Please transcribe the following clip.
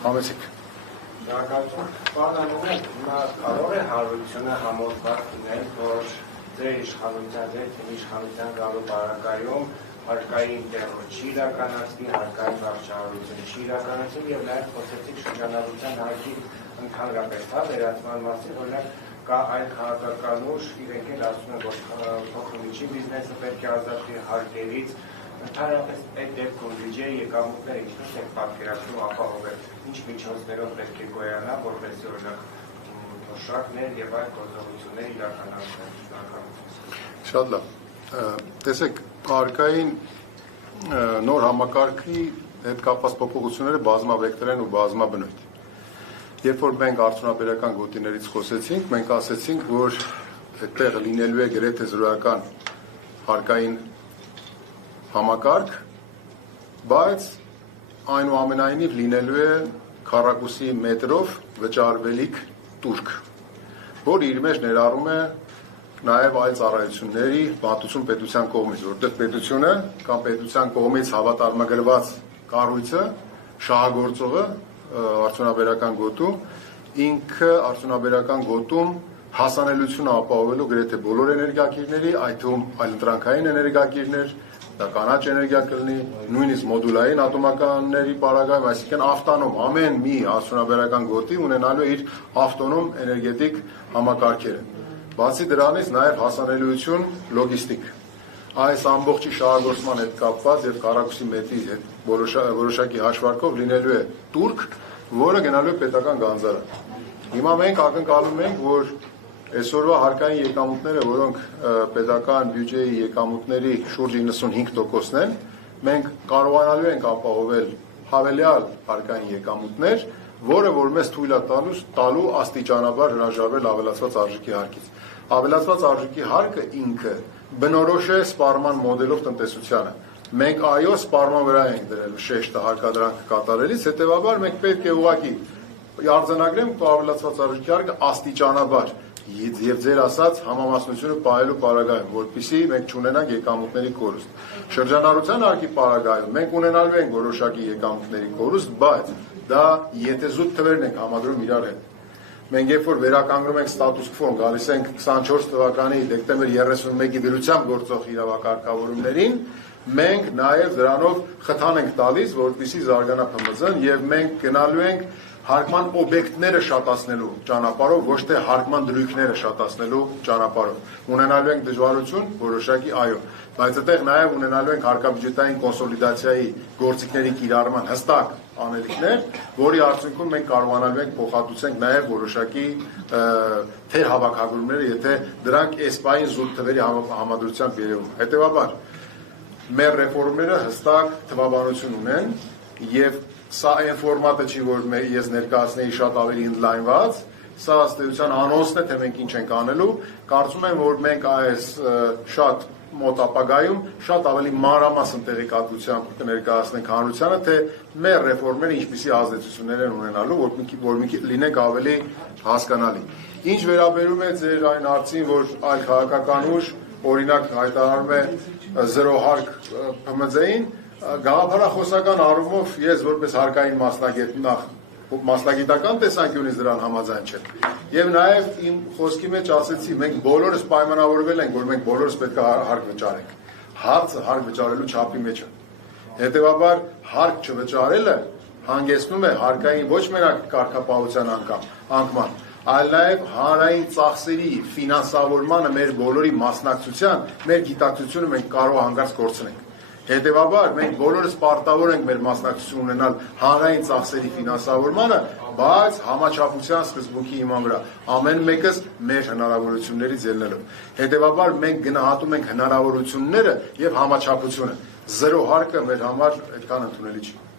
Համեցեք։ Շնորհակալություն։ Պարոն Անունյան, հիմա կարող է հարությունը համոզված լինել, որ ձեր իշխանության, ձեր թիմի իշխանության գալու պարագայում հարկային տեղը չի իրականացվի, հարկային վարչահարությունը չի իրականացվի եւ նաեւ խոսեցիք շրջանառության հարկի ընդհանրապես վերացման մասին, օրինակ կա այլ քաղաքական ուժ, իրենք էլ ասում են, որ փոքր-միջի բիզնեսը պետք է ազատվի հարկերից, ընդհանրապես այդ դեպքում բյուջեի եկամուտները ինչպես են պատկերացնում ապահովել, ինչ միջոցներով պետք է գոյանա, որպեսզի օրինակ թոշակներ եւ այլ գործողություններ իրականացվեն։ Շատ լավ։ Տեսեք, հարկային նոր համակարգի հետ կապված փոփոխությունները բազմավեկտոր են ու բազմաբնույթ։ Երբ որ մենք արդյունաբերական գոտիներից խոսեցինք, մենք ասեցինք, որ այդտեղ լինելու է գրեթե զրոյական հարկային համակարգ, բայց այնուամենայնիվ լինելու է քառակուսի մետրով վճարվելիք տուրք, որ իր մեջ ներառում է նաև այլ ծառայությունների պատմություն պետության կողմից, որտեղ պետությունը կամ պետության կողմից հավատարմագրված կառույցը, շահագործողը արդյունաբերական գոտու, ինքը արդյունաբերական գոտում հասանելիությունը ապահովելու գրեթե բոլոր էներգակիրների, այդ թվում այլընտրանքային էներգակիրներ, դա կանաչ էներգիա կլինի, նույնիսկ մոդուլային ատոմականների պարագայում, այսինքն ավտոնոմ ամեն մի արդյունաբերական գոտի ունենալու իր ավտոնոմ էներգետիկ համակարգերը։ Բացի դրանից նաև հասանելիություն լոգիստիկ։ Այս ամբողջի շահագործման հետ կապված եւ քառակուսի մետրի հետ որոշակի հաշվարկով լինելու է տուրք, որը գնալու է պետական գանձարան։ Հիմա մենք ակնկալում ենք, որ այսօրվա հարկային եկամուտները, որոնք պետական բյուջեի եկամուտների շուրջ 95%-ն են, մենք կարողանալու ենք ապահովել հավելյալ հարկային եկամուտներ, որը որ մեզ թույլ է տալու աստիճանաբար հրաժարվել ավելացված արժեքի հարկից։ Ավելացված արժեքի հարկը ինքը բնորոշ է սպառման մոդելով տնտեսությանը։ Մենք այո սպառման վրա ենք դրել շեշտը հարկադրանքը կատարելիս, հետևաբար մենք պետք է ուղղակի արձանագրենք ավելացված արժեքի հարկը աստիճանաբար եւ ձեր ասած համամասնությունը պահելու պարագայում, որպեսզի մենք չունենանք եկամուտների կորուստ։ Շրջանառության հարկի պարագայում մենք ունենալու ենք որոշակի եկամուտների կորուստ, բայց դա եթե զուտ թվերն ենք համադրում իրար հետ։ Մենք երբ որ վերականգնում ենք ստատուս քվոն, գալիս ենք 24 թվականի դեկտեմբեր 31-ի դրությամբ գործող իրավակարգավորումներին, մենք նաև դրանով խթան ենք տալիս, որպեսզի զարգանա ՓՄԶ-ն եւ մենք գնալու ենք հարկման օբյեկտները շատացնելու ճանապարհով, ոչ թե հարկման դրույքները շատացնելու ճանապարհով։ Ունենալու ենք դժվարություն, որոշակի այո, բայց այդտեղ նաև ունենալու ենք հարկաբյուջետային կոնսոլիդացիայի գործիքների կիրառման հստակ անելիքներ, որի արդյունքում մենք կարողանալու ենք փոխհատուցենք նաև որոշակի թերհավաքագրումները, եթե դրանք էսպային զուտ թվերի համադրությամբ երևում։ Հետևաբար մեր ռեֆորմները հստակ թվաբանություն ունեն եւ սա այն ֆորմատը չի, որ ես ներկայացնեի շատ ավելի ընդլայնված, սա ըստ էության անոնսն է, թե մենք ինչ ենք անելու, կարծում եմ, որ մենք այս շատ մոտ ապագայում շատ ավելի մանրամասն տեղեկատվությամբ կներկայացնենք հանրությանը, թե մեր ռեֆորմները ինչպիսի ազդեցություններ են ունենալու, որ լինենք ավելի հասկանալի։ Ինչ վերաբերում է ձեր այն հարցին, որ այլ քաղաքական ուժ օրինակ հայտարարում է զրո հարկ ՓՄԶ-ին, գաղափարախոսական առումով ես որպես հարկային մասնագետ նախ մասնագիտական տեսանկյունից դրան համաձայն չեմ։ Եվ նաև իմ խոսքի մեջ ասեցի, մենք բոլորս պայմանավորվել ենք, որ մենք բոլորս պետք է հարկ վճարենք։ Հարցը հարկ վճարելու չափի մեջ է։ Հետևաբար հարկ չվճարելը հանգեցնում է հարկային ոչ մենակ կարգապահության անկման, այլ նաև հանրային ծախսերի ֆինանսավորմանը մեր բոլորի մասնակցության, մեր գիտակցությունը մենք կարող հանկարծ կորցնենք։ Հետևաբար մենք բոլորս պարտավոր ենք մեր մասնակցություն ունենալ հանրային ծախսերի ֆինանսավորմանը, բայց համաչափության սկզբունքի հիման վրա, ամեն մեկս մեր հնարավորություններից ելնելով։ Հետևաբար մենք գնահատում ենք հնարավորությունները եւ համաչափությունը։ Զրո հարկը մեր համար այդքան ընդունելի չի։